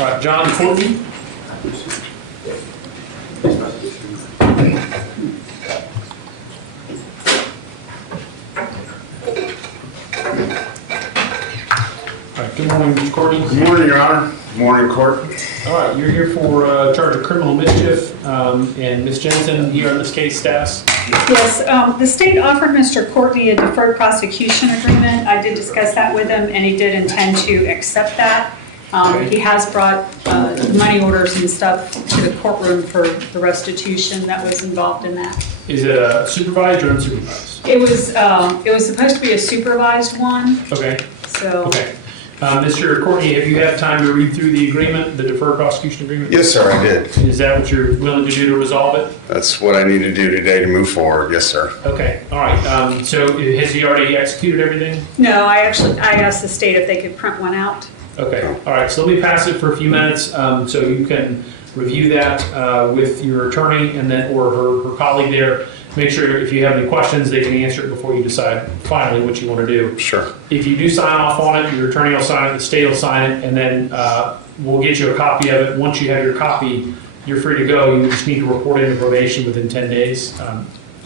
All right, John Courtnie. All right, good morning, Mr. Courtnie. Good morning, Your Honor. Good morning, Court. All right, you're here for charge of criminal mischief, and Ms. Jensen, here on this case status. Yes, the state offered Mr. Courtnie a deferred prosecution agreement. I did discuss that with him, and he did intend to accept that. He has brought money orders and stuff to the courtroom for the restitution that was involved in that. Is it supervised or unsupervised? It was supposed to be a supervised one, Okay. so. Okay. Mr. Courtnie, have you had time to read through the agreement, the deferred prosecution agreement? Yes, sir, I did. Is that what you're willing to do to resolve it? That's what I need to do today to move forward. Yes, sir. Okay, all right. So has he already executed everything? No, I asked the state if they could print one out. Okay, all right. So let me pass it for a few minutes so you can review that with your attorney and then or her colleague there. Make sure if you have any questions, they can answer it before you decide finally what you want to do. Sure. If you do sign off on it, your attorney will sign it, the state will sign it, and then we'll get you a copy of it. Once you have your copy, you're free to go. You just need to report into probation within 10 days.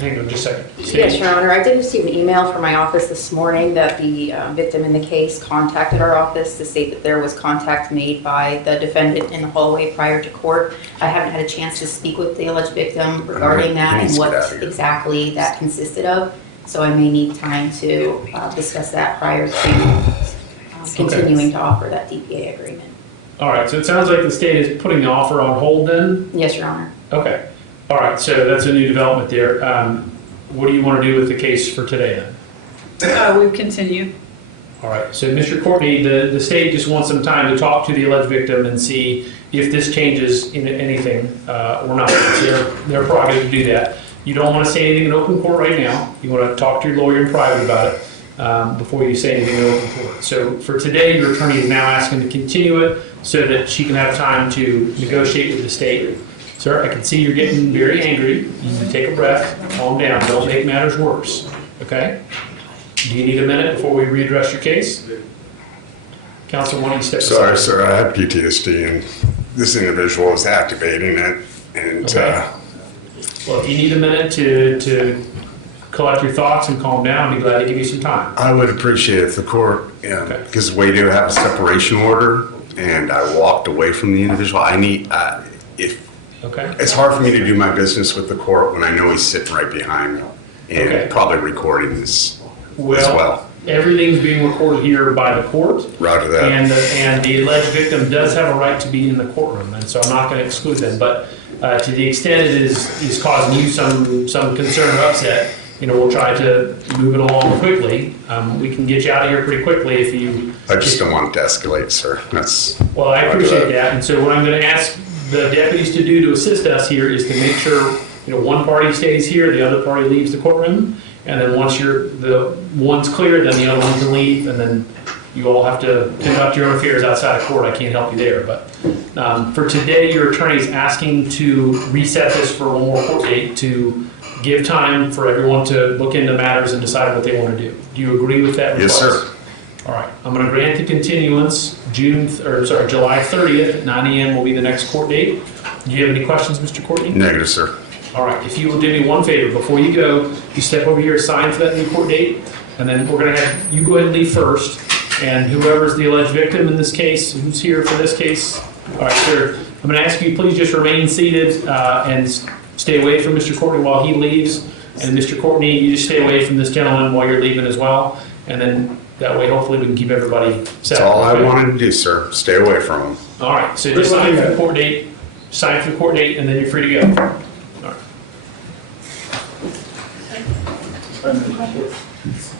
Hang on just a second. State. Yes, Your Honor. I did receive an email from my office this morning that the victim in the case contacted our office to state that there was contact made by the defendant in the hallway prior to court. I haven't had a chance to speak with the alleged victim regarding that and what exactly that consisted of. So I may need time to discuss that prior to continuing to offer that DPA agreement. All right. So it sounds like the state is putting the offer on hold then? Yes, Your Honor. Okay. All right, so that's a new development there. What do you want to do with the case for today then? We continue. All right, so Mr. Courtnie, the state just wants some time to talk to the alleged victim and see if this changes in anything or not. It's their prerogative to do that. You don't want to say anything in open court right now. You want to talk to your lawyer in private about it before you say anything in open court. So for today, your attorney is now asking to continue it so that she can have time to negotiate with the state. Sir, I can see you're getting very angry. You need to take a breath, calm down, don't make matters worse, okay? Do you need a minute before we readdress your case? Counsel, why don't you step aside? Sorry, sir. I have PTSD, and this individual is activating it. And Okay. Well, if you need a minute to collect your thoughts and calm down, I'd be glad to give you some time. I would appreciate if the court, Okay. because we do have a separation order, and I walked away from the individual. Okay? It's hard for me to do my business with the court when I know he's sitting right behind me and Okay. probably recording this as well. Everything's being recorded here by the court. Roger that. And the alleged victim does have a right to be in the courtroom, and so I'm not going to exclude them. But to the extent it is causing you some concern or upset, we'll try to move it along quickly. We can get you out of here pretty quickly if you. I just don't want it to escalate, sir. Well, I appreciate that, and so what I'm going to ask the deputies to do to assist us here is to make sure one party stays here, the other party leaves the courtroom, and then once the one's clear, then the other one can leave, and then you all have to conduct your own affairs outside of court. I can't help you there, but for today, your attorney is asking to reset this for one more court date to give time for everyone to look into matters and decide what they want to do. Do you agree with that request? Yes, sir. All right, I'm going to grant the continuance. July 30th at 9 a.m. will be the next court date. Do you have any questions, Mr. Courtnie? Negative, sir. All right, if you will do me one favor, before you go, you step over here, sign for that new court date, and then we're going to have you go ahead and leave first, and whoever's the alleged victim in this case, who's here for this case, all right, sir, I'm going to ask you please just remain seated and stay away from Mr. Courtnie while he leaves, and Mr. Courtnie, you just stay away from this gentleman while you're leaving as well, and then that way, hopefully, we can keep everybody set. That's all I wanted to do, sir. Stay away from him. All right, so just sign for the court date, and then you're free to go. All right.